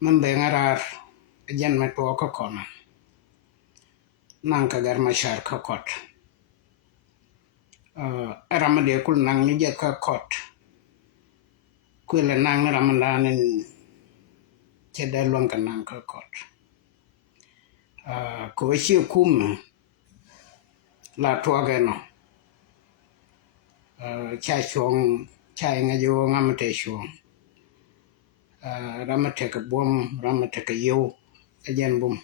man bengarar jan metwo ko kona nang kagar mashar ka kot ramade kul nang ni je ka kot kule nang ramadan cheda lon ka nang ka kot ko shi kum la toge no cha chong cha nga jo ngamate chong ramate ka bom ramate ka yo ajan bom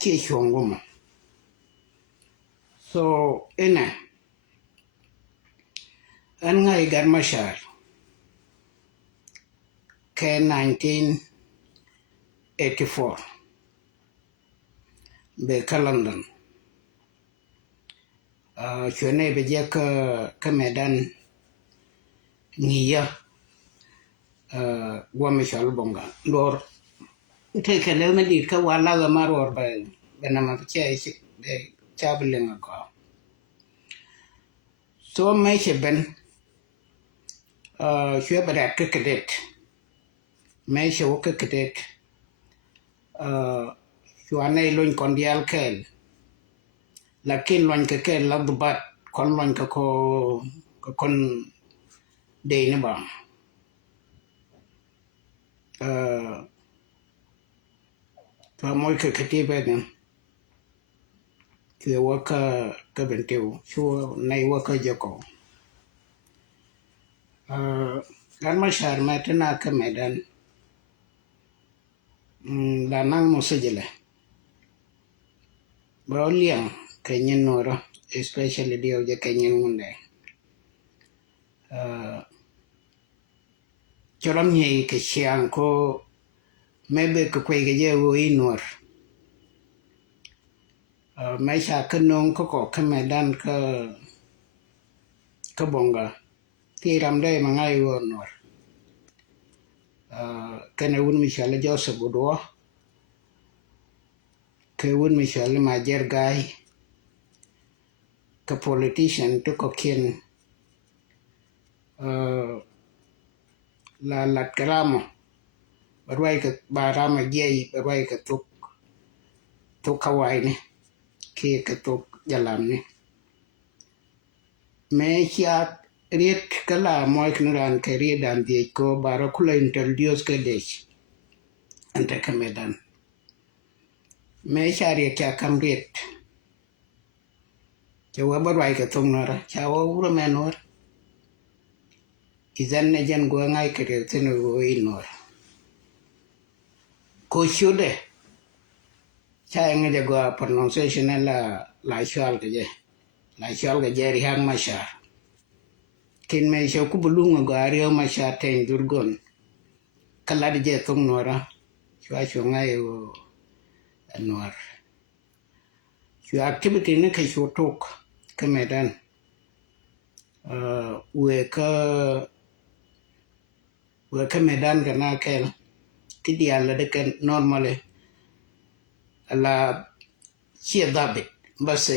chi chong bom so ina an ngai gar mashar ke 1984 be ka London chune be je ka medan ngiya gwa mishal bonga lor te ke le me dit ka wala ga maror ba na ma che be chablenga ko so me che ben chwe ba da ke kedet me che wo ke kedet chwane lon kondial kel lakin lon ke kel la dubat kon lon ka ko kon de ne ba to moy ke ketibe ne ke waka ka benteu chu nai waka joko gan mashar ma tana ka medan la nang mo sejele ba liang kenyen noro especially dio je kenyen munde choram nye ke chiang ko mebe ko kwe ge je wo inor mai sha kanong ko ka medan ka bonga ti ram dai mangai wo nor kana un Michelle Joseph Bodo ke un Michelle Majer Gai ka politician to ko kin la lat karamo barwai ka barama jei barwai ka to kawai ne ke ka to jalam ne me chia riet kala moy knuran ke riedan die ko baro kula introduce ke dech ante ka medan me shari ka kam riet jawa barwai ka tong nora chawo uro menor izan ne jan go ngai ke teno go inor ko shude cha nge go pronunciation la shal ke je la shal ke je riang mashar kin me sho ku bulunga go ario mashar ten durgon kala de je tong nora chwa chwa ngai go nor chwa activity ne ke sho tok ke medan we ka medan ga na kel ti dia la de ken normally la chia dabit bas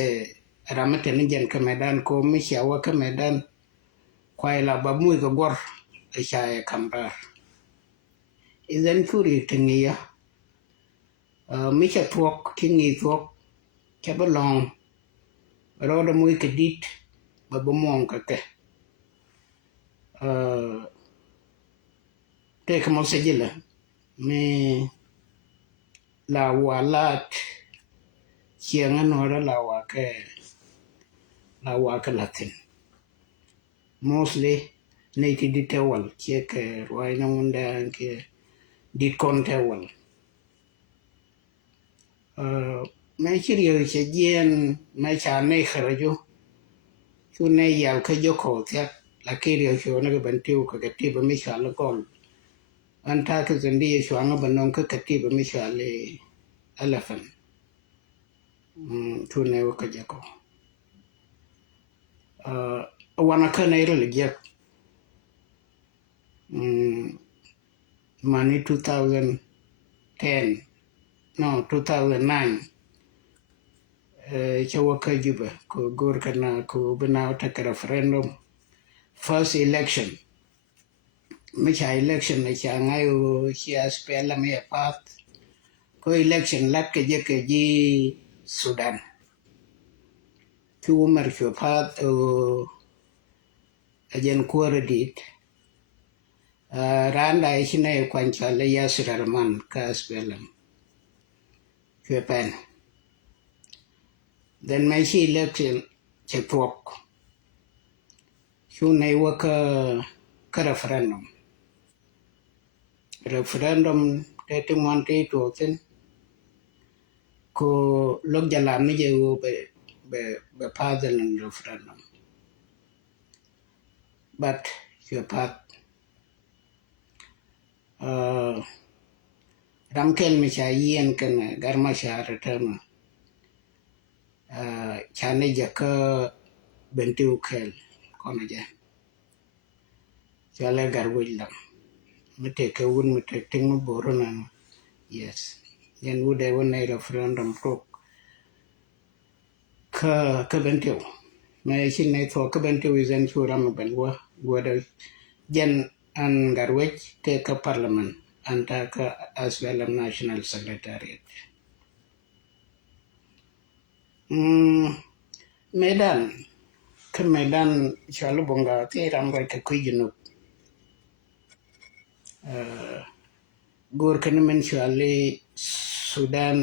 ramate ne jen ka medan ko mi shawa ka medan kwai la ba muy ga gor sha kambar idan kuri tingiya mi cha tuok kingi tuok cha ba long ro da muy ka dit ba mong ka ke te kamo sejila me la walat chiang anora la wa ka latin mostly native ditewal check roi na munda ke dit kontewal me chirio che jen me cha ne kharajo chu ne yal ka joko tia la kirio chu na ga bantiu ka ti ba mi cha la kol anta ka zendi chu anga banon ka ti ba mi cha le elephant chu ne ka jako wana ka ne ro le jak mani 2010 no 2009 chawa ka juba ko gor kana ko bina ta referendum first election ไม่ใช่ election ในช่างไงเชียสเปลไม่พาดก็ election ลัดก็จะเกิดที่สุดานคือว่ามันคือพาดอาจารย์ควรดิดร้านใดที่ไหนควันชาเลยาสุดารมันก็สเปลคือเป็น then ไม่ใช่ election จะพวกช่วงในว่าก็ referendum แต่ถึงวันที่ตัวเช่นก็ลูกจะลาไม่เจอไปพาดใน referendum but คือพาดรำเคิลไม่ใช่ยีนกันการมาชาร์เทอร์ชาเนจะก็เบนติวเคลคนจะชาเลการวิลลัมไม่เทควุ่นไม่เทคทิ้งมาบรูนัน yes ยันวูดเอวันใน referendum พวกก็เบนติวไม่ใช่ในตัวก็เบนติวยังชัวร์มาเป็นว่าเดยันอันการวิจเทค parliament อันตาก็ as well as national secretariat Medan ke Medan shalu bonga te ramgar ke kujinu gor kan men shali Sudan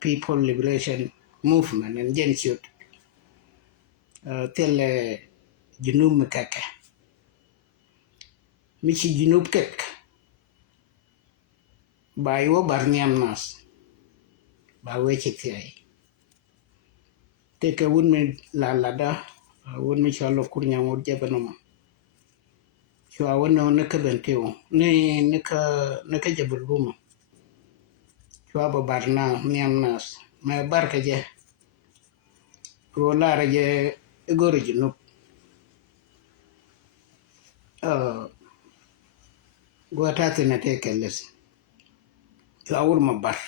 People Liberation Movement and genshut tele junub mekaka michi junub kek bayo barniam nas bawe chitiai teke wun me la lada wun me shalo kurnya ngor jabanoma shwa wona naka benteo naka jabul ruma shwa ba barna niam nas ma barka je ko lara je goro junub gota tina teke les shwa wurma bar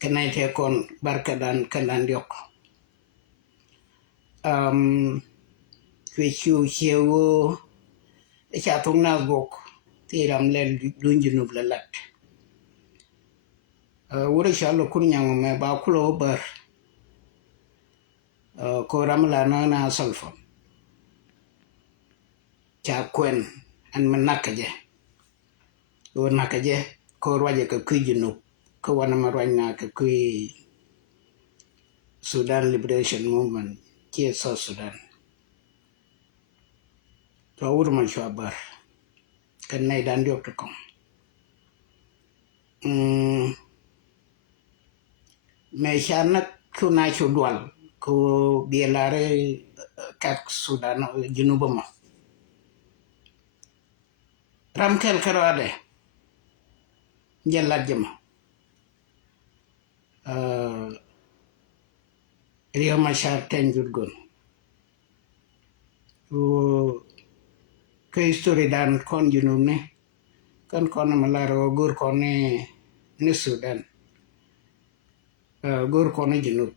kana te kon barka dan kanan yok Fichu chewo cha thong na gok ti ram le dun junub la lat wura sha lo kun nyang me ba kulo bar ko ram la na sulfon cha kwen an man nakaje o nakaje ko raje ka ku junub ko wana ma ranya ka ku Sudan Liberation Movement ki South Sudan to wura man shwa bar kan nay dan diok to kom me shanak ku na chudwal ku bielare kat Sudan junubama ramkel karade jalla jama Rio Machar tenjurgon ke history dan kon junub ne kan kon malaro gur kon ne Sudan gur kon junub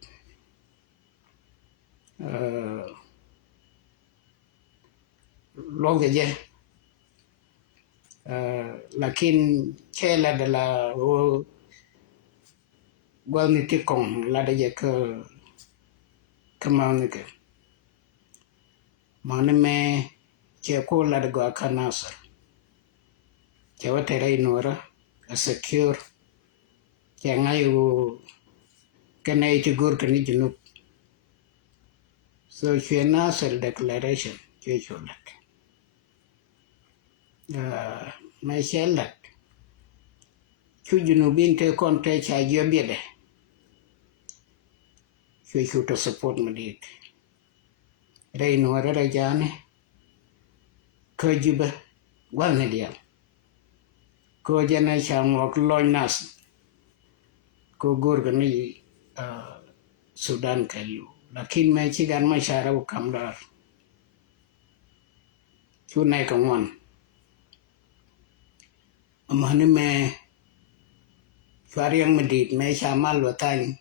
loge je lakin chela de la gwalni tikong la de je ke kamane ke mane me che ko la de go kanasar che watere inora a secure che ngayu kanai che gur kan junub so che nasar declaration che cholat ma shelat chu junubin te kon te cha yobiede chu to support madit reino ara jane ko jiba walne dia ko jana cha ngok loinas ko gorgani Sudan kalu lakin me chigan ma shara kamdar chu nai kangwan amane me variang medit me shamal watang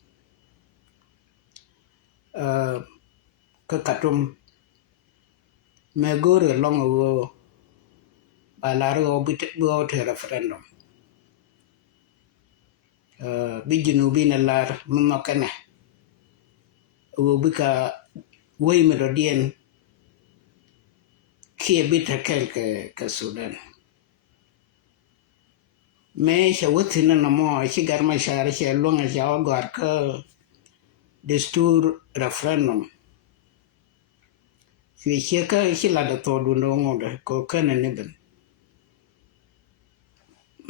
ke katum me gore long balaro obit buot referendum bijinu binalar mumakana ubika way melodien kia bita ke Sudan me shawatina namo shigar ma shar she longa jaw gar ka destur referendum fi sheka shila da to du ndongo da ko kana neben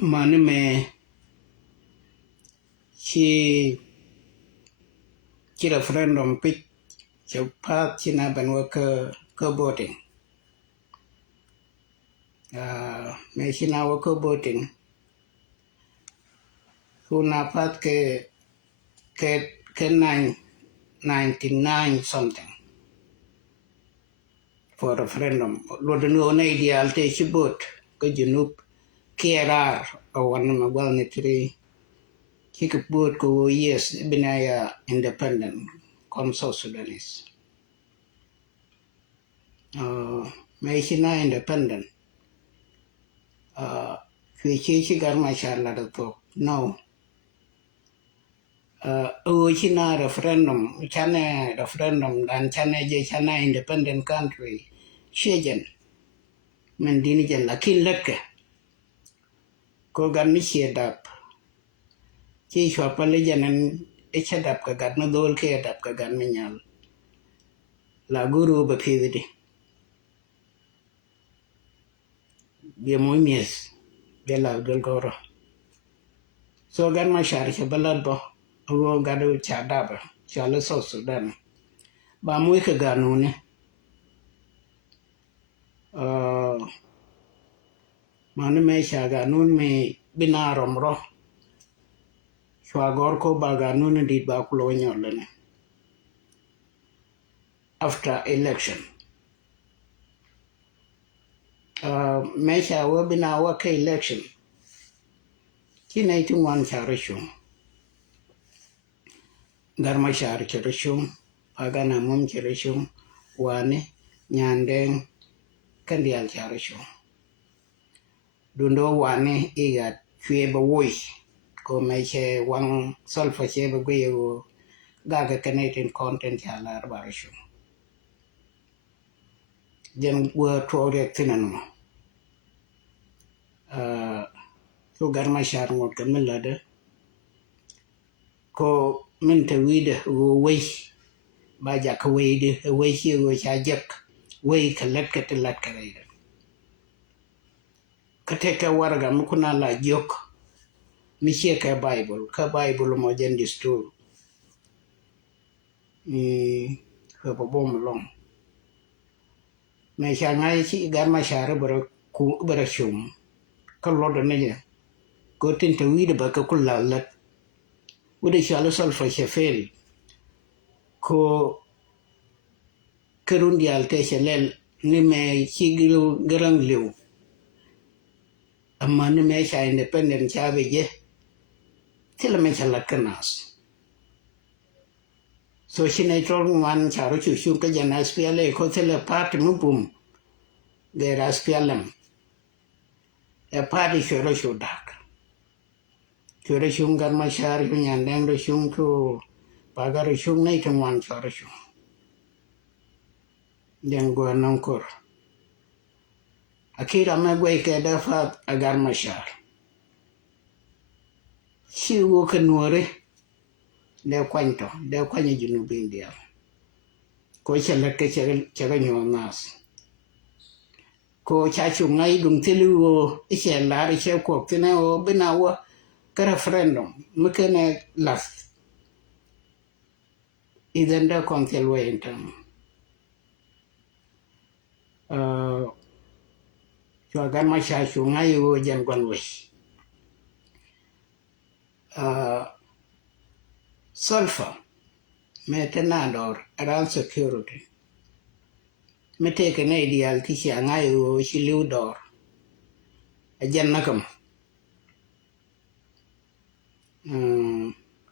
mane me chi referendum pit pat china banwa ka voting me china wa ka voting kuna pat ke 99 something for referendum lo de no na ideal te chibot ko junub KRR awan magal ni tri kikabot ko yes binaya independent comme Sudanese may china independent fi garma shala da to no china referendum chana referendum dan chana je chana independent country shejen men dini jan lakin lekke ko ganni shedap chi shwa pale janan echadap ka gad no dol ke adap ka gan menyal la guru ba pividi be moy mies be la dol goro so gan ma shar che balad bo wo gadu chadaba chala so Sudan ba moy ka ganu ne manu me shaga nun me binarom ro shwagor ko baga nun di ba kulo nyolene after election me shawo binawa ka election kina itu wan charishu garma shar charishu pagana mum charishu wane nyandeng kandial charishu dundo wane iga chweba woi ko me che wang sulfa cheba gwe gaga Canadian content chalar barishu jen wo tore tinano so garma shar ngot kamilade ko minta wide wo wei ba ja ka weide wei chi wo cha jak wei kalat ka talat ka reida ka teka warga mukuna la jok mi che ka bible mo jen distur ko bom long me cha ngai chi garma shar bara shum ka lodo ne ya ko tinta wide ba ka kulalat wude shala sulfa shefel ko kerundi alte shalel ni me chigilu garang liu amma ni me sha independent chabe je tila me chala kanas so shine tol man charo chu ka jana spiale ko tele part mupum de raspialam e party shoro shodak chore shung garma shar yu nyandeng do shung ko pagar shung nei tumwan choro shung den go nankor akira me gwe ke da fat agar mashar shi wo kanore de kwanto de kwanye junubi india ko chala ke chaga nyonas ko chachu ngai dum tilu wo ishe lari che ko tine o binawa ka referendum mukene las idenda kontel wentam Chuagan masha shungai wo jan gwanwe sulfur metanador around security meteke na ideal kishi angai wo shiliudor ajan nakam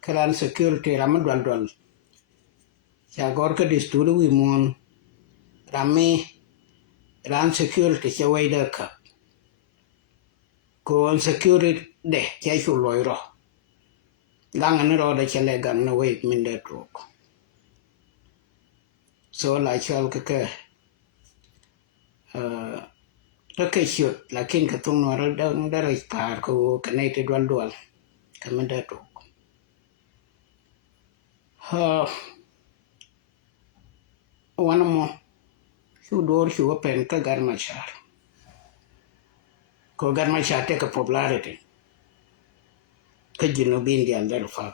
karan security ramadwal chagor ka disturu wimon rami ran security chawai daka ko on security de che chu loi ro gang an ro da chele gang na wait min de trok so la chal ke to ke shoot lakin ka tung no ra da ra par ko connected dual ka min de trok ha one more shu door shu pen ka gar ma char ko gar ma char te ka popularity ka jino bin di al fa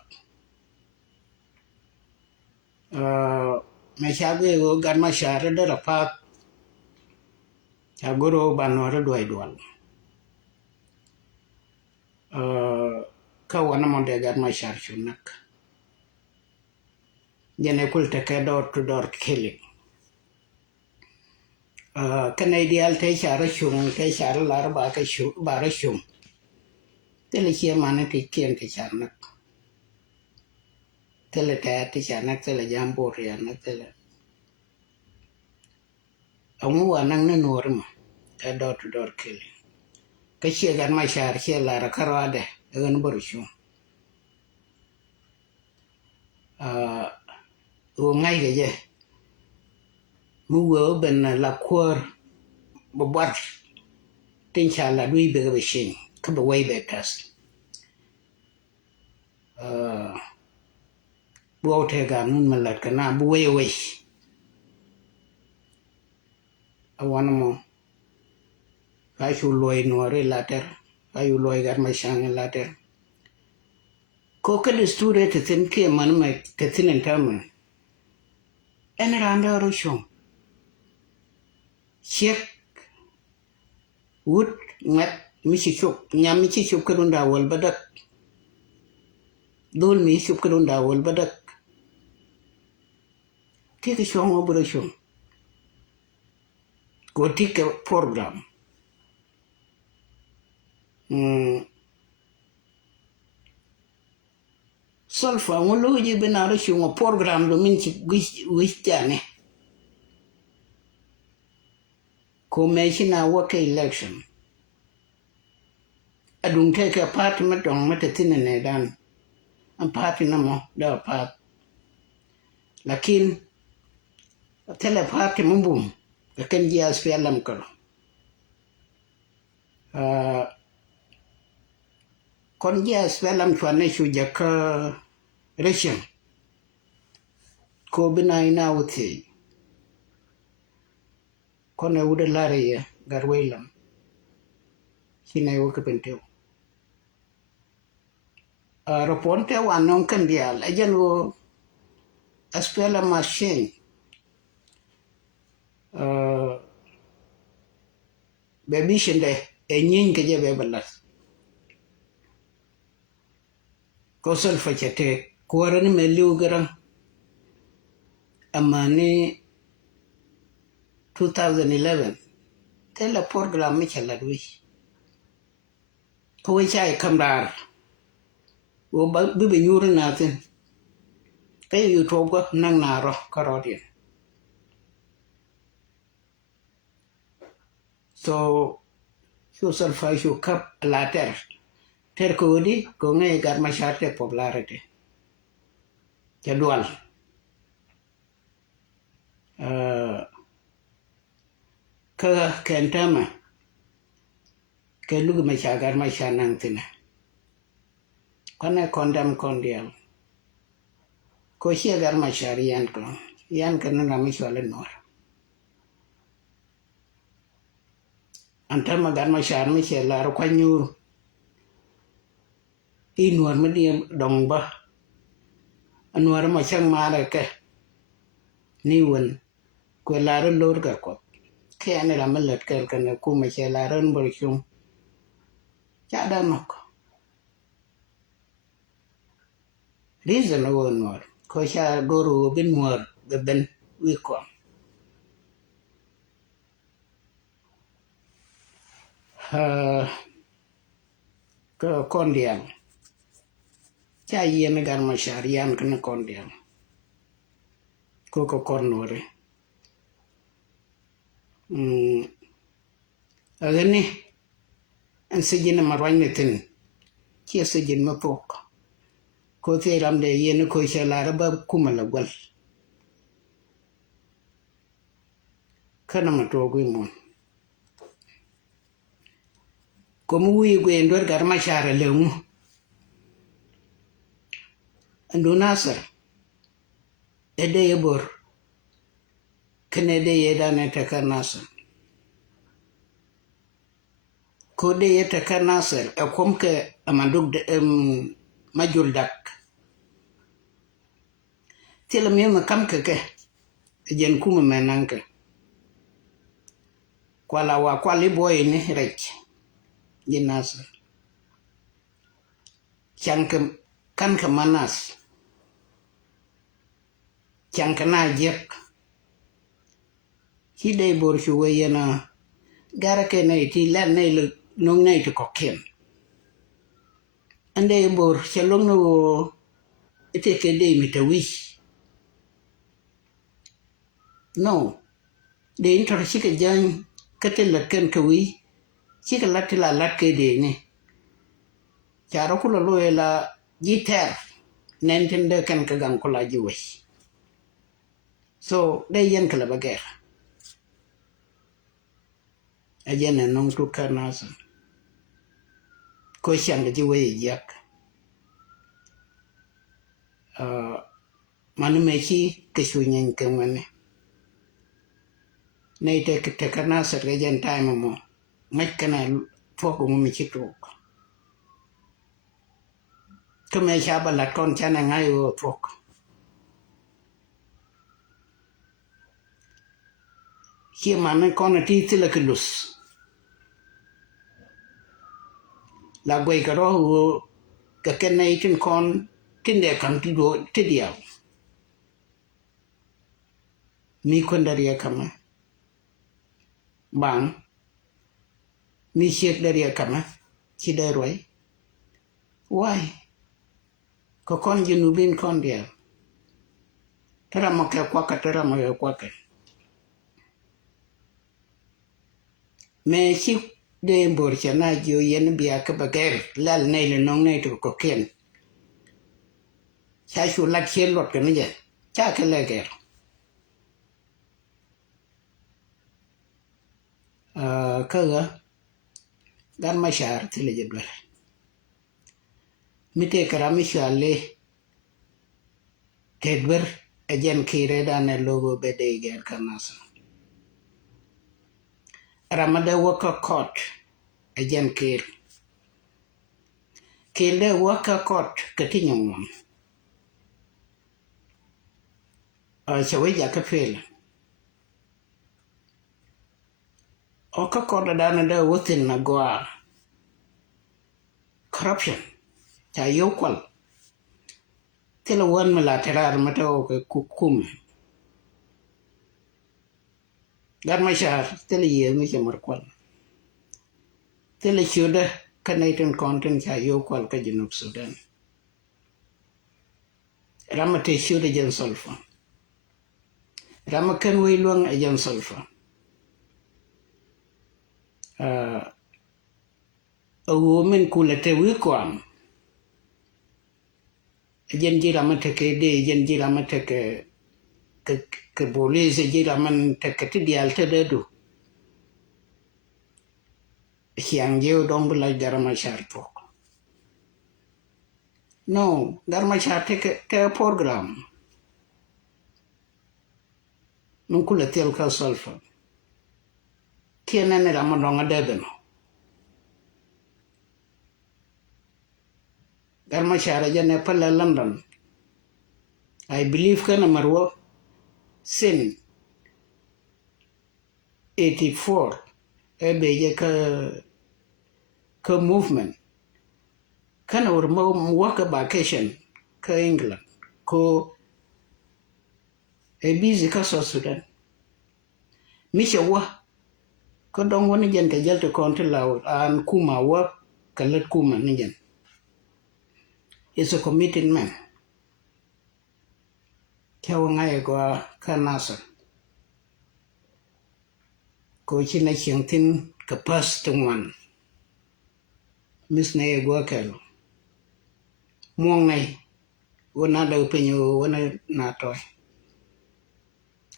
me chabe go gar ma char da ra fa cha goro banora duai dual ka wana mo de gar ma char chunak jene kul te ke door to door killing kana ideal te char chung te char lar ba ka chu ba ra chung te le chia mane te kien te char nak te le te char nak te le jam bor ya nak te le amu wanang na nor ma ka door to door killing ka chia gar ma char chia lar karade en bor chung o ngay cái gì mu vợ bên là quơ bộ bát tin chả là đuôi bề cái xin cái bộ quay bề test bộ thế cả nun mà lật cái na bộ quay awan mo cái chú lôi nó rồi later cái chú lôi cái mà sang later có cái disture thì tin kia mà nó mày cái tin anh ta mà anh ra anh rồi xong check wood ngat misi chụp nhà misi chụp cái đồn đào badak dul mi chụp cái đồn đào badak thế cái xong operation có thích cái program solfa ngolo je benaro chung program do min chi wish jane commission a work election adung ke ka party ma dong ma te tinene dan an party na mo da part lakin tele party mumbum ka ken ji as fialam ko kon ji as fialam chwane shu jaka reshen ko binai na wuti kon e wude lare ya garwelam sine wo ke penteu reporte wanon kan dial ajan wo aspela machine bebi shinde e nyin ke je be balas ko sol fachete kuarani meliu garang amani 2011 tela program mi chala dui ko chai kamdar wo bi nyuru na tin kay yu to ko nang na ro karodi so su sol fa su kap later ter ko di ko ngai gar ma charte popularity jadwal ka kentama ke lugu ma chagar ma chanang tina kone kondam kondial ko chagar ma charian ko yan kana na mi chwale nor antama gar ma char mi chela ro kwanyur inwar ma di dong ba anwar ma chang mare ke niwen ko laro lor ga ko ke ane la malet kel kana ku ma chela ron bor chung cha da nok reason wo nor ko cha goru bin war ben wi ko ko kondial cha yen gar ma sharian kana kondial ko kornore agani an sejin ma roine tin ki sejin ma pok ko te ram de yen ko shala ba kuma la gwal kana ma to gwi mon ko mu wi gwe ndor gar ma shara lemu andu nasar ede yebor kene de yedane ta ka nasar ko de yeta ka nasar a komke amanduk de majul dak tela mi ma kam ke jen kuma menanke kwala wa kwali boy ni rech jinasa chanke kan ka manas chanke na jek hide bor shuwe yana gara ke nei ti lan nei lu nong nei to kokken ande bor chalong no ite ke de mitawi no de intor chike jan katel ken kawi chike latila lat ke de ne charo kula lo la jiter nentende kan ka gang kula jiwe so de yen kala bager ajana nong tu kanasa ko shanga jiwe yak manu mechi kesунyen kemane nei te kanasa re jen time mo makana foko mo michitok kame shaba la kon chana ngayo fok hier man kon ti tila kelus la gwe karo ka kenai tin kon tinde kan ti do ti dia mi kon daria kama bang mi shek daria kama chi daroi why ko kon junubin kon dia tara mo ke kwa ka tara mo kwa ke me chi de bor chana jo yen bia ka bager lal nei le nong nei to ko ken cha shu la chen lot ke ne cha ke le ger ka ga dan ma shar tile jedwal mite karami shale tedber ajen kire dane logo bede ger kanasa ramade waka court ajen kile waka court katinyong chawe ja ka fel oka court dane de within na goa corruption cha yokwal tela wan mala terar mata o ke kukum gar ma shar tela ye mi chamar kwal tela chuda Canadian content cha yokwal ka Junub Sudan ramate chuda jen solfa ramakan wi luang ajan solfa a woman kulate wi kwam jen jira mate ke de jen jira mate ke police jira man te ke ti dial te dedu hiang jeu dong bela garma shar pok no garma shar te program nun kulate al ka solfa kiena ne ramadonga debeno garma shara jane pala London I believe kana marwa sin 84 ebe je ka movement kana or waka vacation ka England ko e busy ka South Sudan misha wa ko dong woni jen ka jalto konti law an kuma wa kalat kuma ni jen is a committed man kyawa ngaye go kanasa ko china chingtin ka pas tungwan mis ne gua kelo muong này wana da penyo wana na toy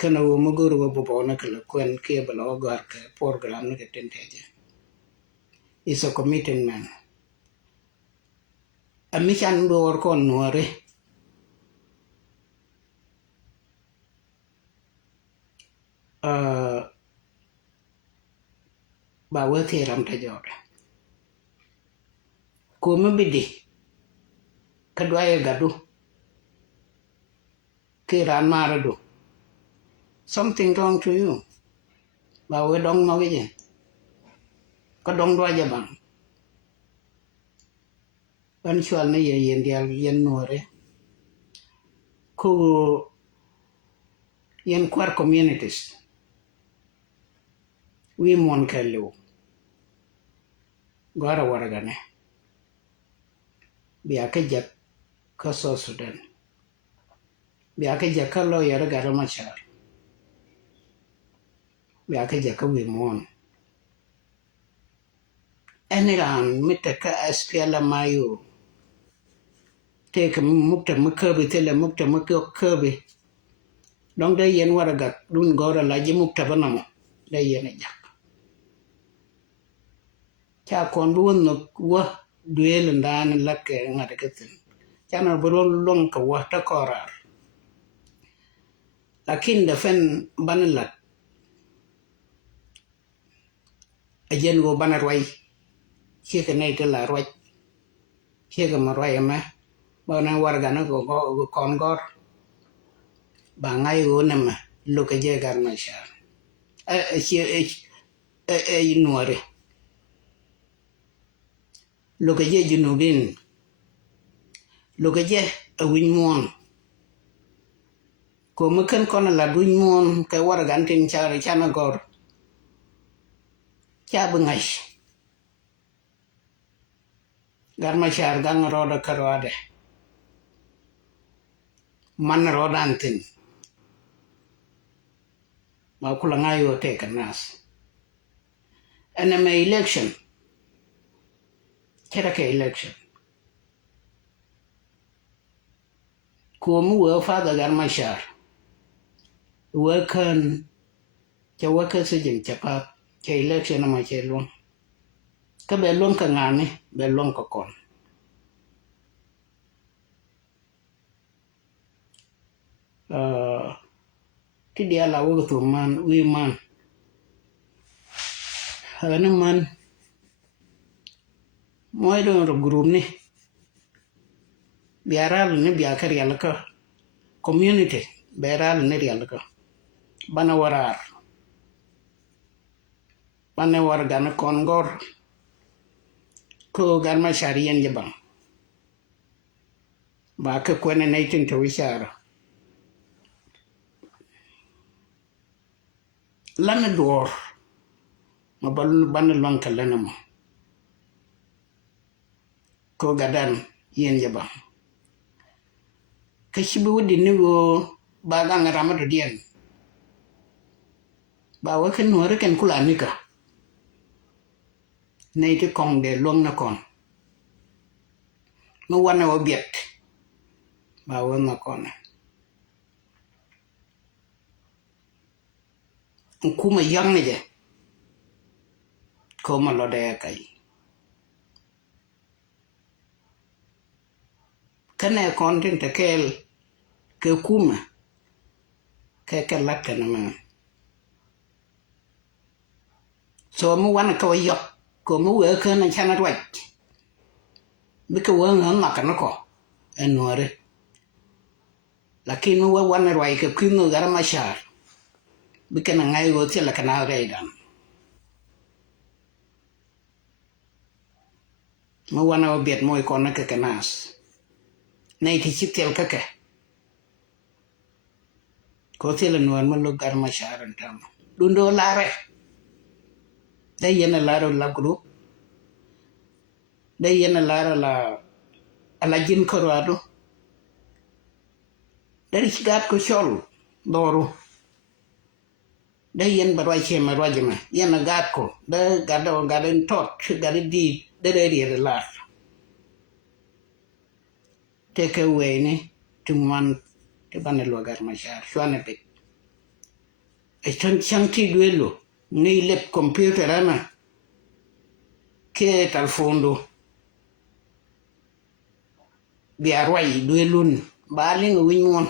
kana wo muguru wo bobo na kala kwen ke balo gar ke program ne ke tenteje is a committed man a mission do wor kon nuore ba wo te ram ta jode ko mabidi kadwaye gadu ke ran mara do something wrong to you ba wo dong ma we có đông đo giờ bằng anh chuan này yên dia yên nua đấy khu yên quar communities we mon kelu gara waragane biya ke jak ka so Sudan biya ke jak ka lo yara gara machar biya ke jak ka we mon Eniran mitaka aspiala mayo take mukta mukabi tele mukta mukabi dong day yen waragat dun gora laji mukta banamo day yen jak cha kon buon no wa duel ndan lakke ngade ketin chana burol long ka wa ta korar lakin da fen banalat ajen go banarwai chia cái này cái là rồi chia cái mà rồi mà bao nhiêu war gana go con gor bà ngay go nằm lúc cái gì gar mà sao chia nuore lúc cái gì junubin lúc cái gì win mon ko mà con là win mon cái war gan tin cha cha na gor cha bengai Garma shar gang roda karwade man roda antin ma kula ngayo te kanas enema election kera ke election ko mu wa fa da garma shar wa kan cha wa ka se jin cha pa ke election ma che luôn cái bè luôn cả ngàn này bè luôn cả con cái dia là cái tụi man uy man hơn man mỗi đứa một group này biaral này biakar yalla ka community biaral này yalla ka bana war gana kongor ko garma shariyan jabang ba ka kwana nay tin to wishara lana dor ma ban lon ka lana mo ko gadan yen jabang ka shibu wudi ni go ba ga ngara ma diyan ba wa kan wore kan kula nika nay cái con để luôn nó còn nó quan nó biệt bảo ơn nó còn này cú mà young này chứ có mà lo đẻ cái này con trên ta cái cú mà cái lát cái nó mà so mu quan nó có yok ko mu we kan na chana right bika wa ngam ka nako enore lakini wa wana right ke kinu gara mashar bika na ngai go tela kana reidan mu wana wa biet moy kon na ke kanas nay ti chitel ka ke ko tela nuan mo lo gara mashar antam dundo lare đây yên là la group đây yên là jin korado đây chigat ko chol doru đây yên barwai che marwaje ma yên gat ko da gado gaden tot gaden di de lar take away ni tumwan te banelo gar mashar shwane pe e chanti duelo nei lep computer ana che tal fondo bi arwai duelun baling winwon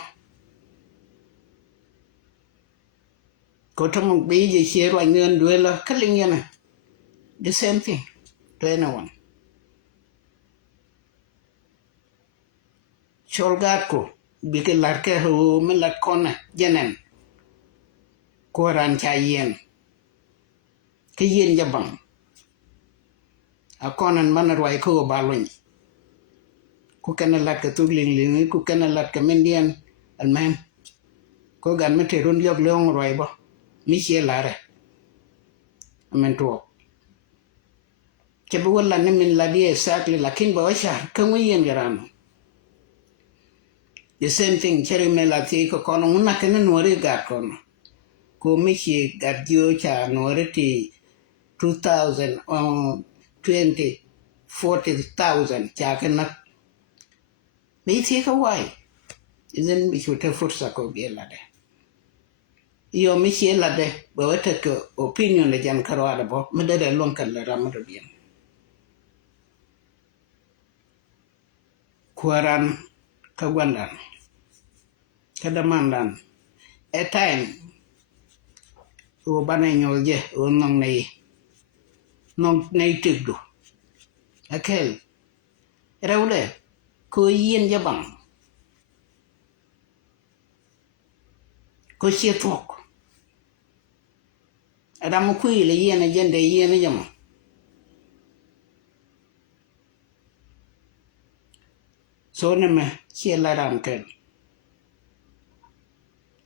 ko to be je shero ngen duela kaling yana the same thing to anyone cholgat ko bi ke larke ho me lat kona jenen ko ran cha yen ke yen jabang akonan manarwai ko balon ku kana lat ka tugling ku kana lat ka mendian alman ko gan mete ron yob leong roi bo mi che lare amen to ke bu wala ne min la die exactly lakin ba washa kan yen garan the same thing chere me la ti ko kono una kana nore ga kono ko mi che gadjo cha nore ti 2000 20 40,000 cha kana mi ti ka wai izen bi chute fursa ko bielade yo mi che lade ba wata ko opinion le jan karo ada bo medade lon kan la ramado bien kuaran ka gwandan kada mandan e time o bana nyolje o nong nei tigdu akel rewle ko yen jabang ko chetok adam ku ile yen agende yen jam so ne me che la ram ken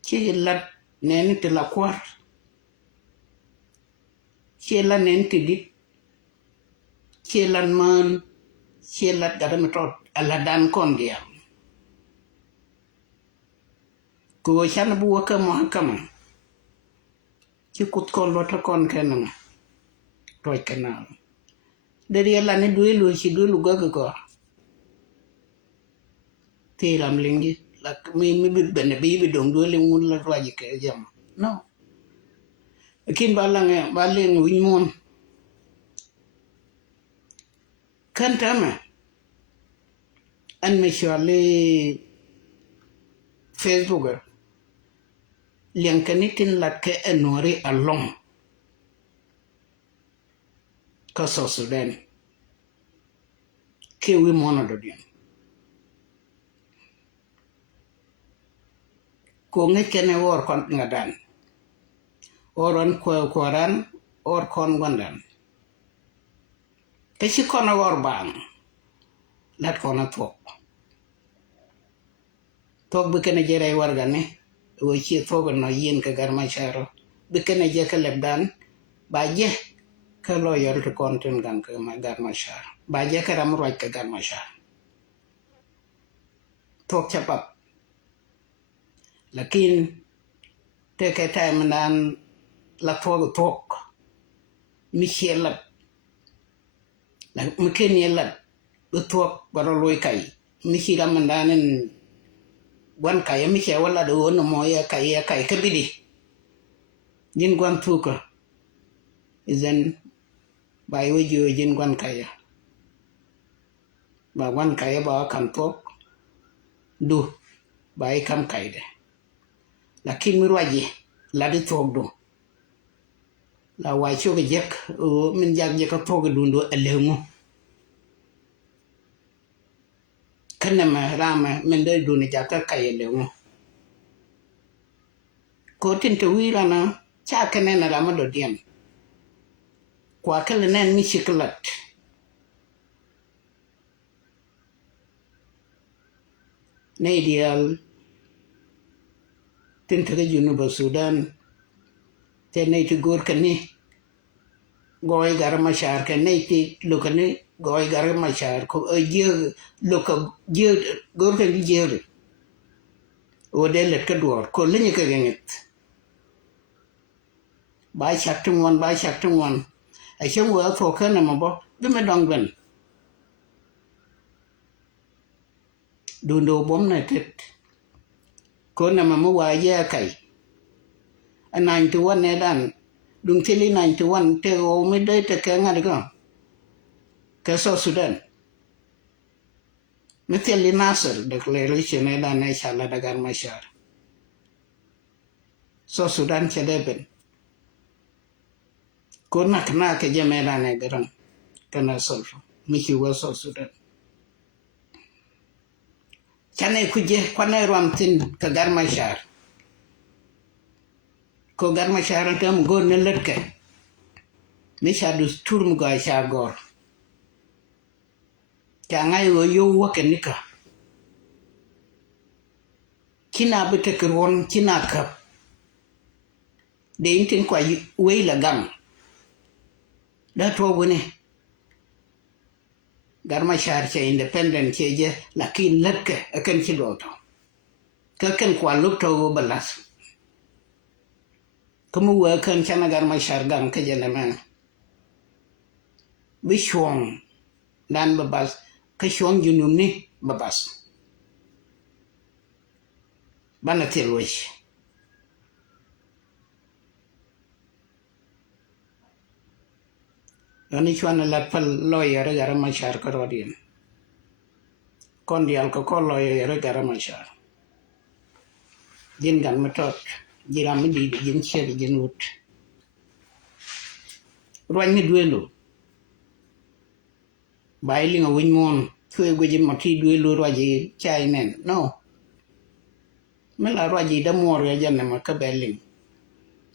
che la nen te la kwar che la nen te dit che la man che la gadam tot ala dan kon dia ko chan bu ka mo kam ci kut kon lo ta kon ken toy kanal de la ne duelu ci duelu ga ko te ram lingi la mi bi bene bi dong duelu mun la raji ke jam no kin balang win mon kan tama an me shale facebook liankanitin lat ke enori along ka so sudan ke wi mono do din ko ngekene wor kon ngadan oron ko ran or kon gondan ke ci kono wor bang lat kono tok bi kene jere wargane wo ci fogo no yen ka garma charo bi kene je ka lebdan ba je ka lo yor to konten gan ka ma garma char ba je ka ram roj ka garma char tok chapap lakin te ke time nan la fogo tok mi chelat la mi ken yelat bu tok baro loy kai mi ci ram ndanen wan kai mi che wala do no mo ya kai ka bidi jin gwan tuka izen bai we jo jin gwan kai ba wan kai ba kan tok du bai kam kai de lakin mi roji la di tok do la wa cho ke jek o min jag je ka tok du ndo elemu kana ma rama men de du ni jaka kai elemu ko tin to wira na cha kana na rama do dien kwa kala nan mi shiklat ne ideal tin to junu ba sudan te ne to gor kani goy gar ma shar ke ne ti lokane goy gar ma shar ko je loka je gor ka je o de let ka dor ko le ka genget ba chak tum won a chen wo to ka na mo bo be me dong ben dundo bom na tet ko na mamuwa ya kai a 91 ne dan dung tili 91 te o me de te ka ngari ko ka so Sudan Mithili Nasser declaration ne dan ne shala dagar mashar so Sudan chedeben ko nak ke jamela ne garan kana solfo miki wa so Sudan chane kuje kwane ramtin ka gar mashar ko gar mashar tam go ne letke mi shadu turm go sha gor ngai yo wakenika kina bete kron kina kap de intin kwa we la gam da to woni gar mashar che independent che je lakin letke akan ci doto ka kan kwa lukto balas kamu wa kan chana gar mashar gam ka je na man bishwong dan babas ka shwong junum ni babas bana telwish Ani chwana lat pal lawyer gara mashar karodien. Kondi alcohol lawyer gara mashar. Jin gan matot. Jiram di jin cher jin wut. Ruan ni duelo. Bailing a win mon. Kue gwe jim mati duelo ruaji chai nen. No. Mela ruaji da mor ya janne ma ka belling.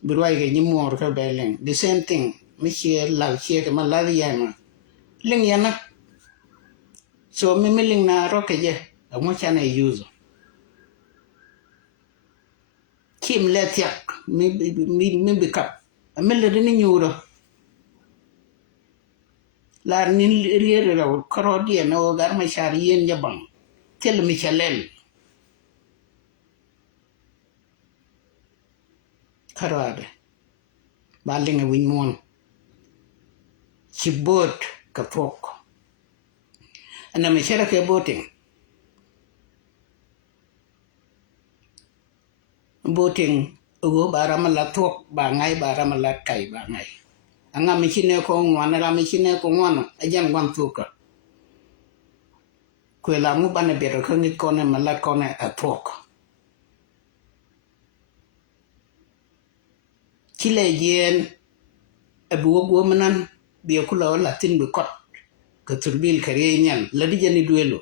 Buruai ke nyimor ka belling. The same thing. Michie lau chia ke malari yama ling yana so mi ling na roke je amo chana yuzo kim letiak mi bikap amel de ni nyuro lar ni riere raw korodi no gar ma shar yen jabang tel mi chalel karade balinga win mon ci bot ka fok ana me shara ke boting ugo barama la tok ba ngai barama la kai ba ngai anga me chine ko ngwana ra me chine ko ngwana ajan wan tuka ko la mu bana bero ko ngi ko ne mala ko ne a tok chile yen abu go manan bi ko la latin bi kot ka turbil kare nyan la di jani duelo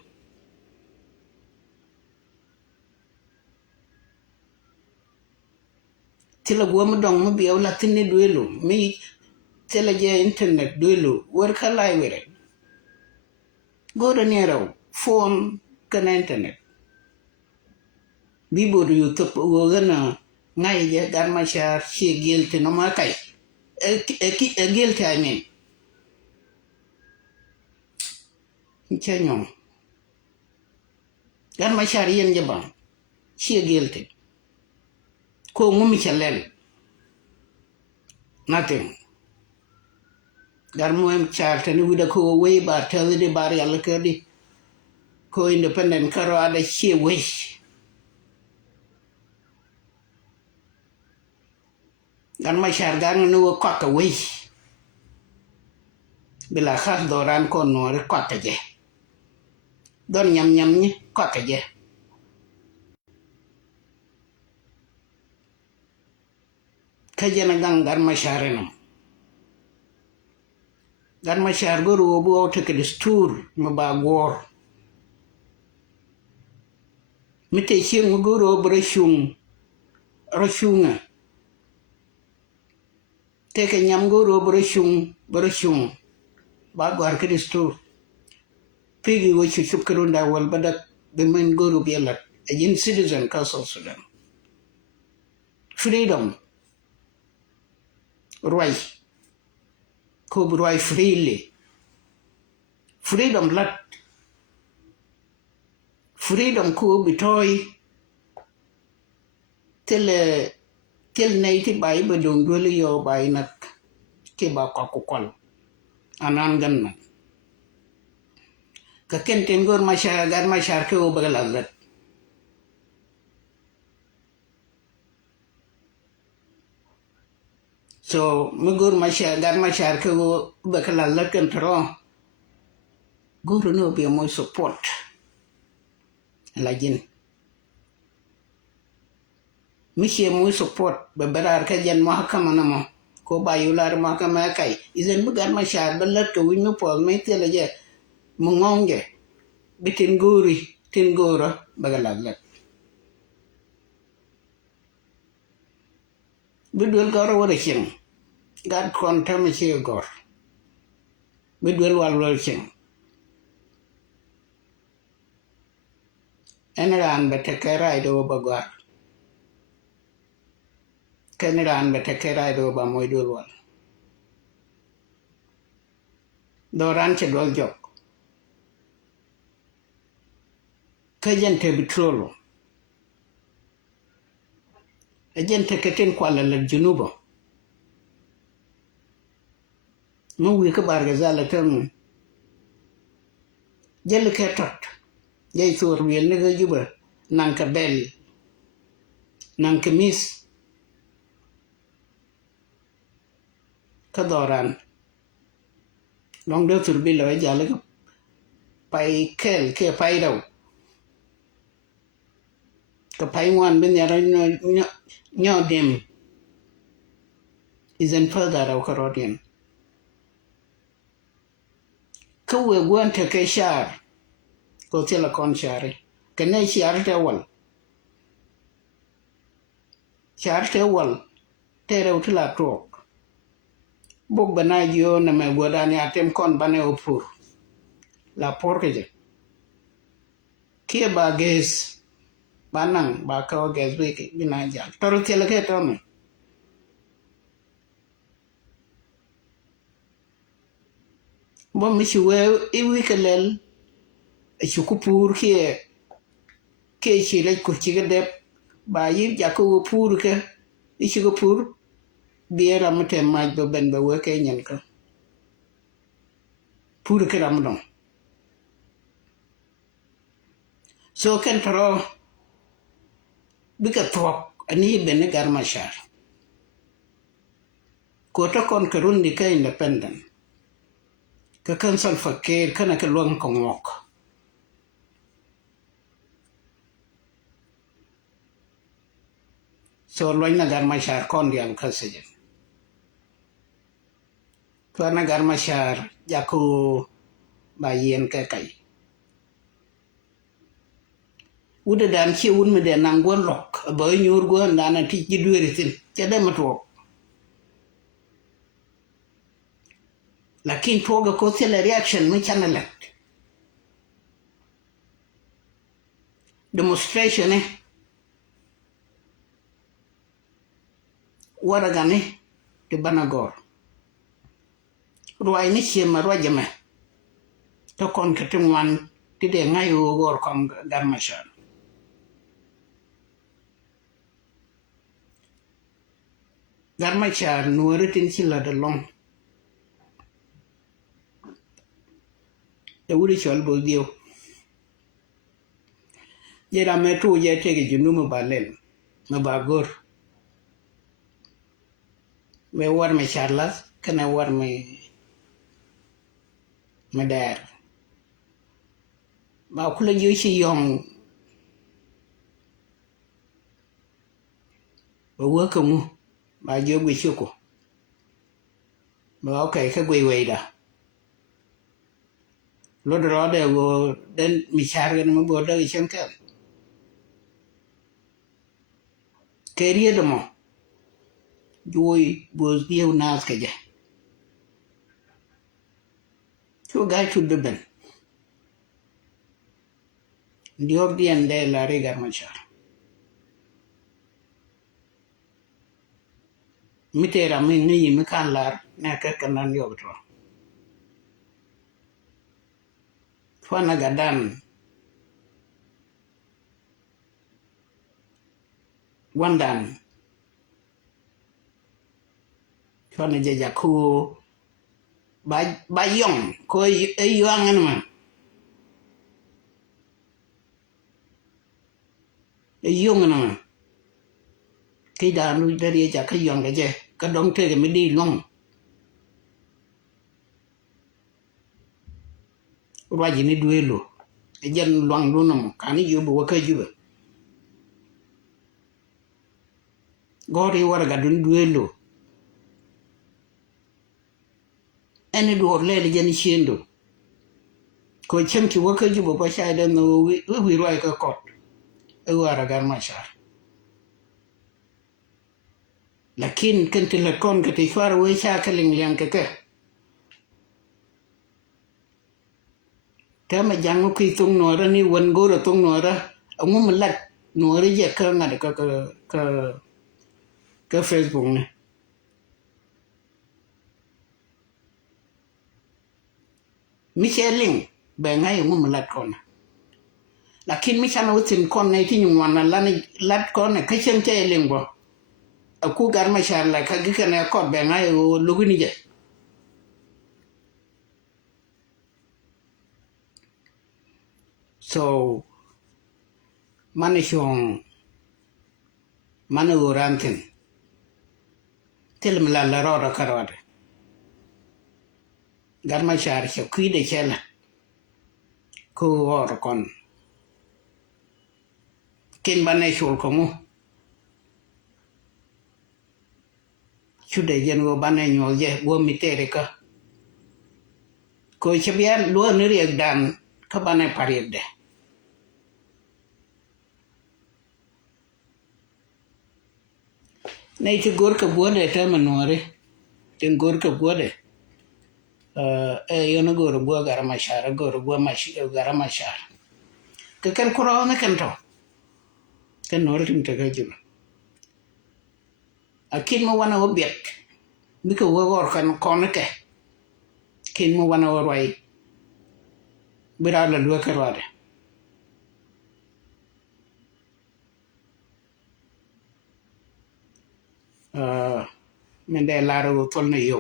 tila go mu dong mu bi latin ni duelo mi tela je internet duelo war ka lai were go do ne raw phone kan internet bi bo do youtube go gana ngai je gar ma sha chi gelte no ma kai e gelte amen Chanyong. Gan ma shari yen jabang. Chia guilty. Ko ngumi chalel. Nothing. Gan mo em char tani wida ko way ba tell the bari alakadi. Ko independent karo ada chia wish. Gan ma shar gan no kaka wish. Bila khas doran ko no kaka je. Don nhầm nhé, có cái gì. Cái gì nó gan mà xài nó. Gan mà xài guru bố thì cái tour mà bà war. Mình thấy xem guru bữa rashung à. Thế cái nhầm guru bữa shung. Bà war cái tour. Pigi wo chuchup kerunda wal badak bemen guru bielat a citizen ka South Sudan freedom right ko right freely freedom lat freedom ko bitoy tel nay ti bay ba dong dole yo bay nak ke ba ko anan ganna kaken tengor masha gar mashar ke o bagalat so mugur masha gar mashar ke o bagalat kan tro guru no be mo support lagin mishi mo support beberar ka jan mahakama na mo ko bayular mahakama kai izen mugar mashar balat ko winu pol me tele je mungonge bitin guri tin gora bagalat bidwel goro wala ching gad kon tamachi gor bidwel wal ching enran betekera do bagwar keneran betekera do ba moydul wal doran che dol jok kajente bitrolo agente keten kwala la junuba mu wi ka barga zala tam jel ke tot jey sur wel ne ga juba nanka bel nanka mis ka doran long de tur bi lo jala ka pai kel ke pai daw ka pai wan ben ya nyo dem isen further aw karodian ka we gwan te ke shar ko tela kon share ke ne shar te wal te rew tla tok bok bana yo na me godani atem kon bane opur la porke je ke ba ges banang ba ka ges bi bina jal toro tela ke to me bo mi we I wi kelel chukupur ke chile kurchi de ba yi jaku pur ke ichukupur biera mate maj do ben ba we ke nyen ka pur ke ramdon so ken tro bika tok ani ben gar mashar ko to kon karundi ka independent ka kansal fakir kana ka luang kongok so loin na gar mashar kon diam kasejen to na gar mashar jaku ba yen ka kai udah dan chi un me de nang gon lok ba nyur gon dana ti ji duere tin ce de mato lakin toga ko tele reaction me channel demonstration wara gane te banagor ruai ni chema rojame to kon ketemwan ti de ngayo gor kom garmashar garmashar nuore tin chila de long e wuri chol bo dio jera me tu je tege junuma balen ma bagor me war me charlas kana war me der ba kula yu chi yong ba wo ko mu ba jo gwi chuko ba okay ka gwi da lo do de go den mi char gan mo bo da chen ka kerie de mo joy bos dio nas ka je chu gai chu de ben dior dien de la regar machar mitera min ni mi kan lar na ka kanan yo to fana gadan wandan fana jeja ku ba yong ko e yuang an ma yung na cái đàn nuôi ra đi chả cái dòng cái gì cái đống thế cái mới đi long rồi gì này đuôi luôn cái dân loang luôn nằm cả này yêu bùa cái gì vậy gọi đi qua cái đuôi luôn anh đuổi lên dân xiên luôn coi xem chỉ qua cái gì bùa phải sai đến nó hủy hoại cái cột ở ngoài cái mà sao lakin kan telekon ke tishwar we cha kaling liang ke ma jangu ki tung no ra ni wan go ra tung no ra ngum lat no ra je ka ngad ka Facebook ne mi cheling be ngai ngum lat kon lakin mi chana utin kon ne ti nywan na lat kon ne ka chen che ling bo aku gar ma sha Allah ka gika na ko be ngai o luguni je so manishong manurantin telm la ro karode gar ma sha sha kui de chela ko or kon kin bane shul ko mu chude yen wo bane nyol je wo mitere ka ko chabian lo ni riek dan ka bane pariek de nei ti gor ka bode ta manore ten gor ka bode yo na gor bo garama shara gor bo mashi garama shara ka kan kuro na kan to kan nor tim ta ga juma akin mo wana obiet biko wogor kan kono ke kin mo wana warwai birala luwa karwade mende laro tolna yo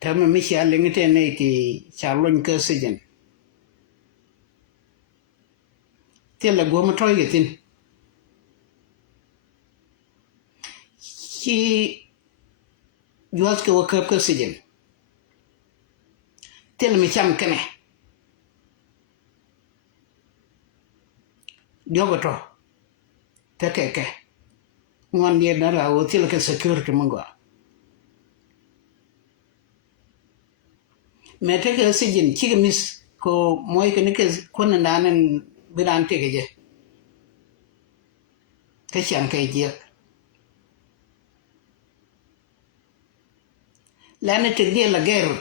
tama mishi alingite ne ti charlon ka sejen tela goma toygetin ki juas ke wakap ka sejen tela mi cham kene jogoto tekeke ngon ye na rawo tela ke security mangwa mete ke sejen chi mis ko moy ke ne ke kona nanen biran tege je ke cham ke je lana tegdi la guerra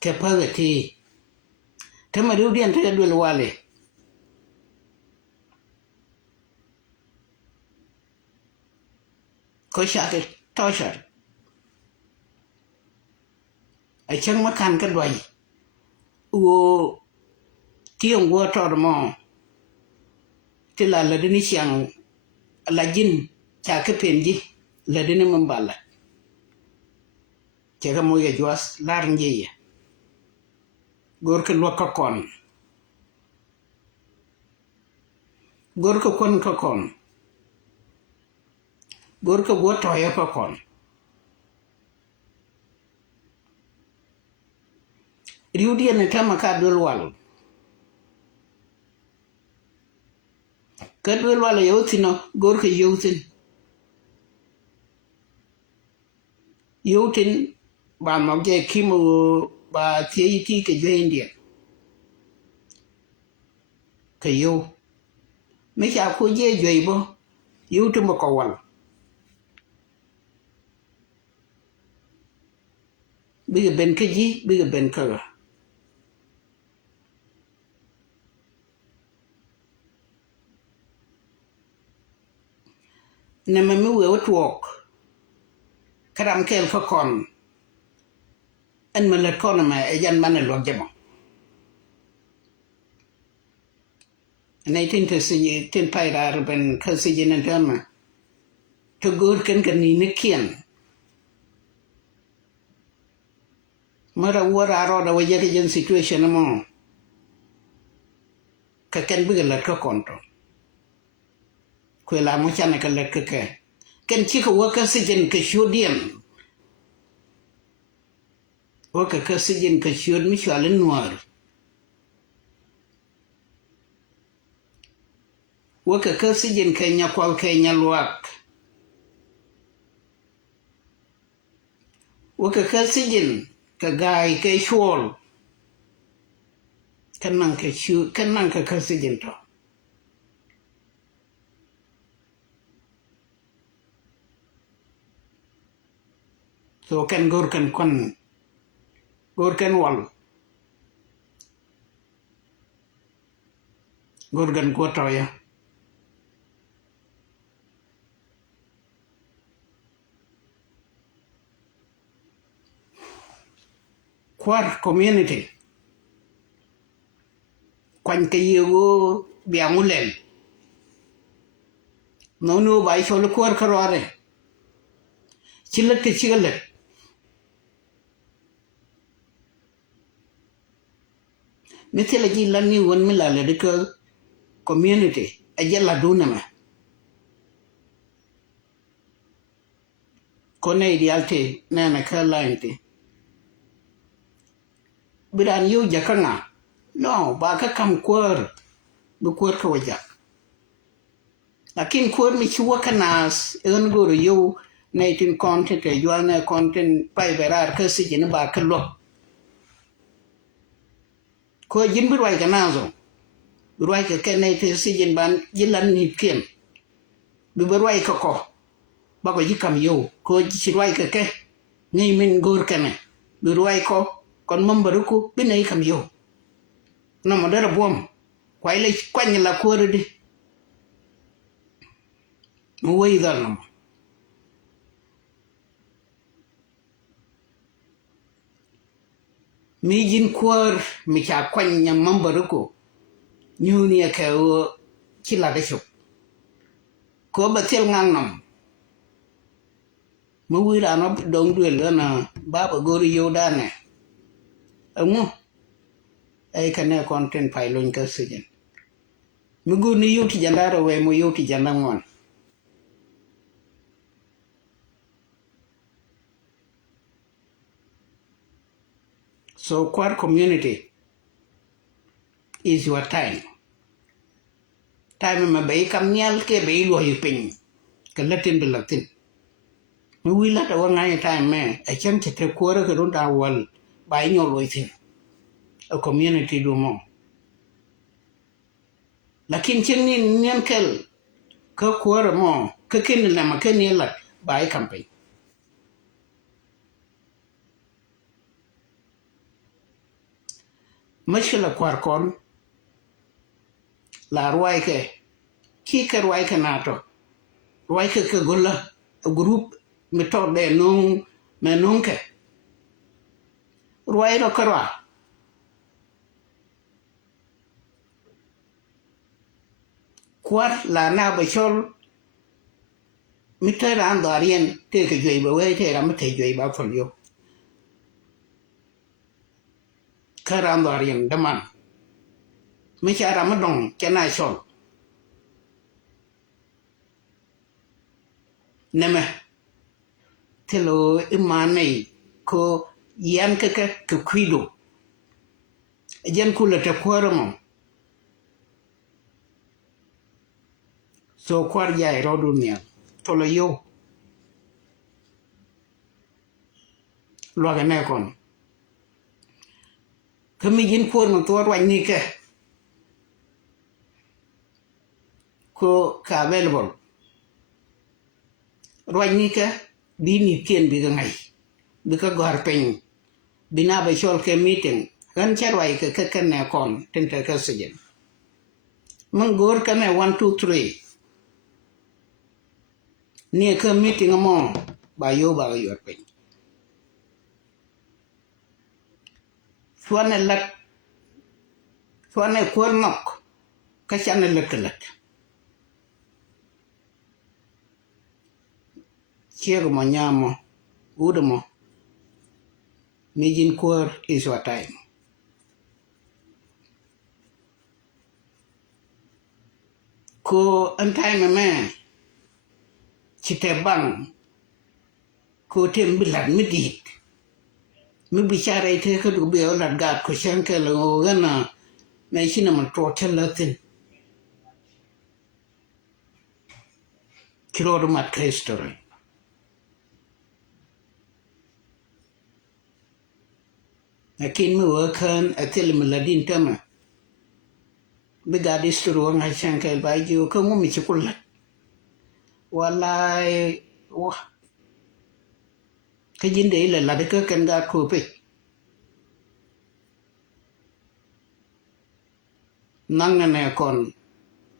ke pagati kama rudian te dul wale ko shake tosha ai chang makan ka dwai wo tiong wo tor mo tila la dini siang la jin cha ke penji la dini mambala chega mo ye juas lar ngiye gor ke lo ka kon gor ko kon ka kon gor ko go to ya ka kon riudia ne kama ka dul wal ka dul wal yotino gor ke yotin ba mo ge kimo ba ti ke je india ke yo me cha ko je bo yotu mo ko wal bi ben ke ji bi ben ka na me we wok karam kel fa kon en me le kon ma e jan man lo jemo nei tin te si tin pai ra ben ka si jin en tama to gur ken kan ni ne kien mara wara ro da waje ke situation mo ka ken bigelat ka konto ko la mo chana ka let ka ken chi ko ka sijen ka shodian o ka sijen ka shod mi shale noir o ka sijen ka nya kwal ka nya luak o ka sijen ka gai ka shol kanang ka shu kanang ka sijen to so kan gor kan kon gor kan wal gor gan ko to ya kwar community quanh cái yêu biang ulen no bai cholo kwar karware chilat ke chigalet mithila ji lani won milale de ko community ajala dunama kone idealte na ka lainte biran yu jakanga no ba ka kam kwar bu kwar ka waja lakin kwar mi chuwa kanas en goro yu naitin content e juana content pai berar ka sijin ba ka lo ko jin bi ruai kanazo ruai ka kene te sijin ban jilan ni ken bi ruai ka ko ba ko jikam yo ko ji ruai ka ke ngai min gor kene bi ruai ko kon mambaruku bi nei kam yo no modera bom kwai le kwanya la ko de mo wai dal no mi jin kwar mi cha kwanya mambaruku nyuni ka o chila de shop ko ba tel ngang nam mo wi ra no dong duel na baba gori yo dane amu ai kana content pilot ka sijen mi gu ni yuti jandara we mo yuti jandangon so kwar community is your time ma bay kam nyal ke bay lo yipin ka latin be latin mi wi la ta wanga time me a chem che te kwara ka don da wal bay nyol lo yitin a community do mo lakin chen ni nyen kel ka kwara mo ka ken la ma ken la bay campaign mashkila kwar kon la ruai ke ki ka ruai ka nato ruai ka golla group mi to de non me non ke ruai ro karwa kwar la na ba chol mi te ran da rien te ke joi ba we te ram te joi ba fol yo karam da rien da man mi cha ram dong ke na chol neme telo imane ko yan ka kwido jen kula ta kwaro so kwar jai ro dunia tolo yo lo ga ne kon kami jin kwar no to wa ni ke ko ka available ro ni ke bi ni kien bi ga ngai bi ka gar pen bina ba shol ke meeting kan charwai ke ne kon ten ka sijen man gor ka ne 1 2 3 ni ka meeting mo ba yo pen suane lat suane kwar nok ka chane lat chiego mo nyamo udo mo Mijin Kur is your time. Ko an time man, chite bang, ko tem bilat midit. Mi bicara ite ka du biyo lat gat ko shanka lo gana mai shina man total latin. Kiro mat Kristo. Lakin mi wakan atil miladin tama. Bigadis turuang hashanka baiju ka mo mi chikulat. Walai wah. Ka jinde ila ladika kan gat ko pe. Nangane kon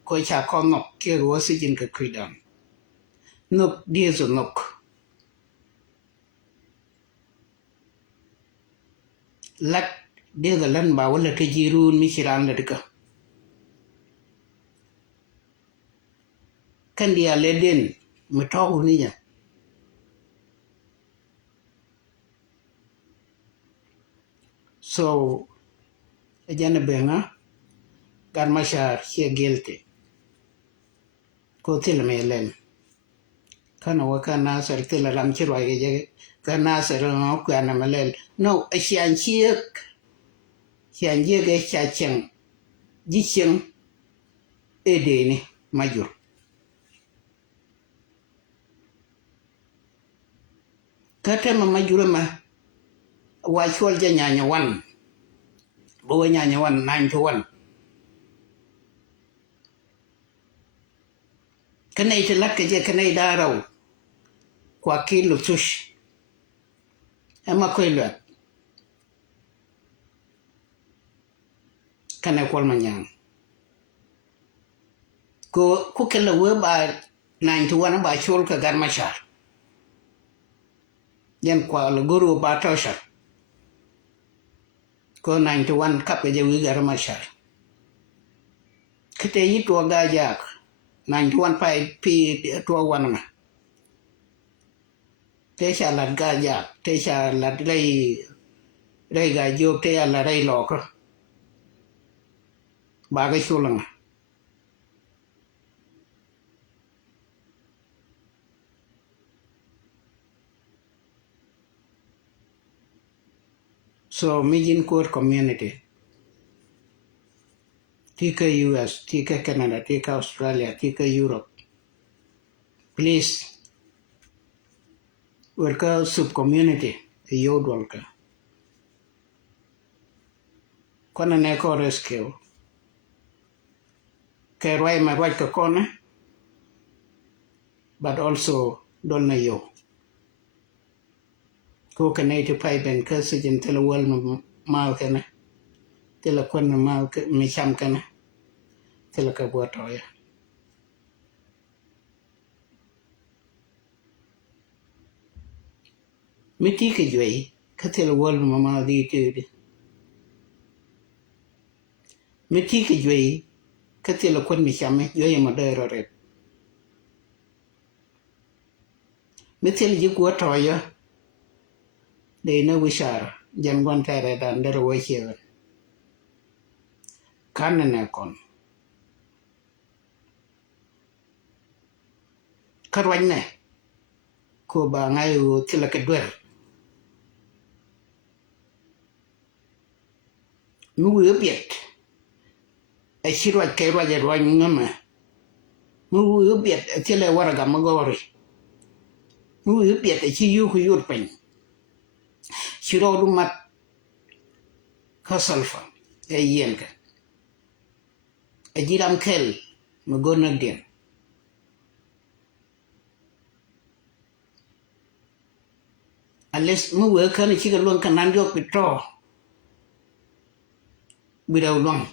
ko cha kon nok ke ro si jin ka kuidam. Nok dia zo nok. Lat dia ga lan ba wala ka jirun mi shiran ladika. Kan dia leden mataw niya. So ajana benga gan mashar here guilty. Ko til me len. Kana waka nasar til ram chirwa ge kan nasar no kana malel. No asian chiek. Sian je ge cha cheng. Ji cheng ede ni majur. Kata ma majur ma wa chol ja nyanya wan. Bo nyanya wan 9 to 1. Kanay tilak je kanay daraw. Kwa kilo tush. Ama koy Kanay kwal manyang. Ko kala we ba 9 to 1 ba chol ka gar mashar. Yan kwa lo guru ba tosha. Ko 9 to 1 kap je wi gar mashar. Kete yi to ga jak 9 to 1 pi to 1 ma. Te cha lat ga jak, te cha lat rei ga jo te ala rei lo ko. Ba ga chulang. So Mijin Kur community. Tika US, Tika Canada, Tika Australia, Tika Europe. Please, worker sub-community, yod worker. Kona neko rescue. Kerwai ma right ka kona, but also don't know yo. Ko kanay to pay ben kasijin tela wal mal kana. Tela kwana mal mi cham kana. Tela ka buatoya. Miti ka jway, ka tela wal mal di tude. Miti ka jway, ka tela kwan mi cham jway ma dero red. Mitil ji buatoya. They know we share. Jan one tare dan dero way here. Kananekon. Karwanya. Ko ba ngayo tila kadwer. Mu biet. A shirwa kairwa jarwa ngama. Mu biet tila waraga magori. Mu biet a chi yu ku yurpen. Shiro mat kasalfa. A yenka. A jiram kel. Magona din. Unless mu worker ni chiga luang kanan jok pitro. Biraw luang.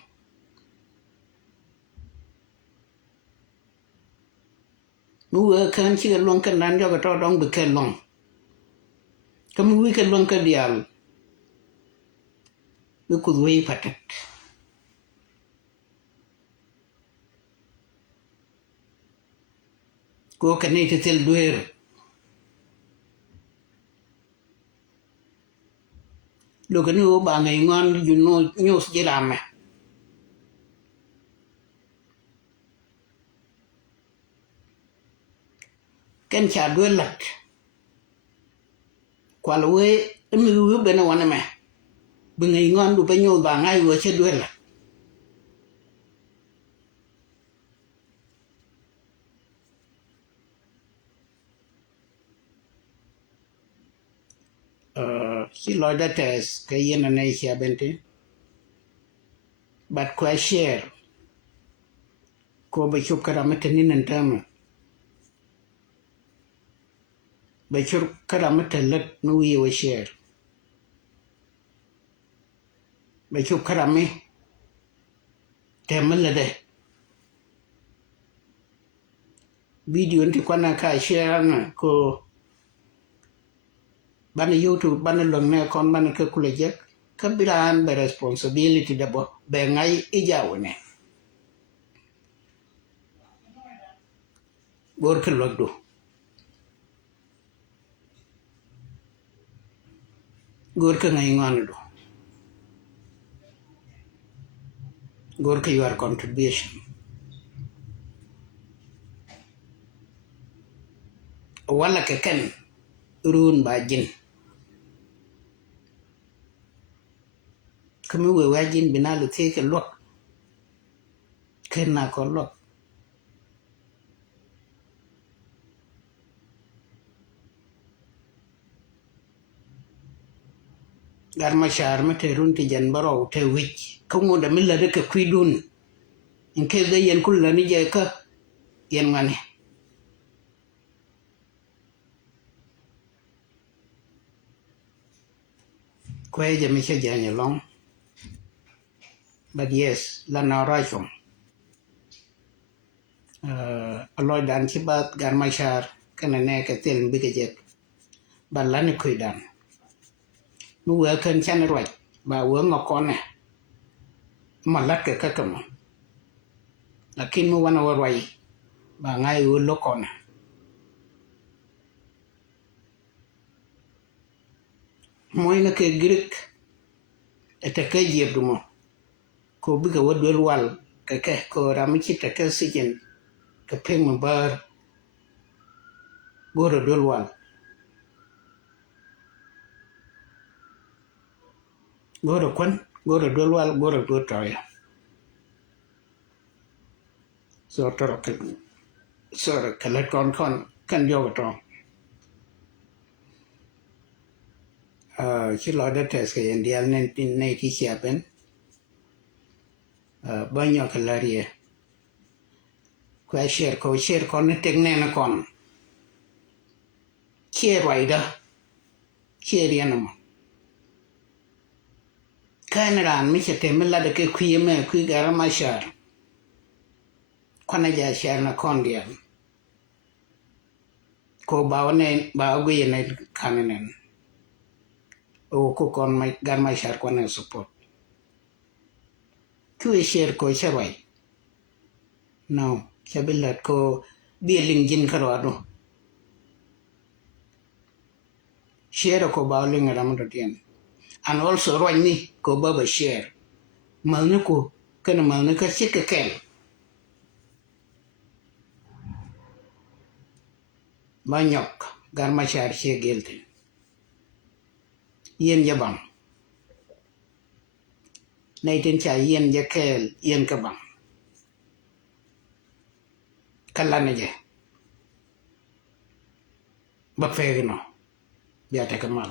Mu worker ni chiga luang kanan jok pitro dong bekel luang. Kamu wicked luang ka dial. You could wait patet. Ko kanay to tell duer. lo cái nu ba ngày ngon you know news gì làm mà ken cha đuôi lật qua lối em yêu bên nào mà bên ngày ngon đủ bao nhiêu ba ngày vừa chết đuôi lật si lo da test cái yên anh ấy sẽ bên thế but qua share ko ba chụp cái làm cái nên tâm ba chụp cái làm cái lật nuôi yêu share ba chụp cái làm ấy tem là đây video thì quan là cái share nè ko ban YouTube ban long ne kon ban ke kulejek kabiran be responsibility dabo be ngai ijawne gor ke loddo gor ke ngai ngon do gor ke your contribution wala ke ken run ba jin kami we wajin binalu take lot ken na ko lot gar ma shar mate run ti jan baro te wich ko ngoda milla de ke kuidun in case de yen kullu ni je ka yen ngane kwe je mi che janya long but yes la na right from aloy dan chi bat gar ma shar kana ne ka tel bi ke je ban la ni kuidan mu we kan chan roi ba we ngokon ne ma lat ke ka kam lakin mu wana roi ba ngai u lokon moy na ke grik eta ke je dumo ko bi ka wadwel wal ke ko ram chi ta ke sijen ke peng mo bar goro dol wal goro kon goro dol wal goro do toya so toro ke so ke let kon kan yo to chi lo da test ke indial nei ti siapen banyo ke larie kwa share ko ne tek ne na kon che raida che rianamo kan ran mi che temela de ke kwi me kwi gara ma shar kwana ja shar na kon dia ko ba ne ba gu ye ne kanenen o ko kon mai gar ma shar kwana support kwi share ko chabai no chabilat ko bieling jin karwado share ko ba ling ram do tien and also roi ni ko baba share malne ko kana malne ka chike kel manyok gar ma shar che gelte yen jabam nay ten cha yen ja kel yen ka bam kala ne je ba fe no ya ta kamal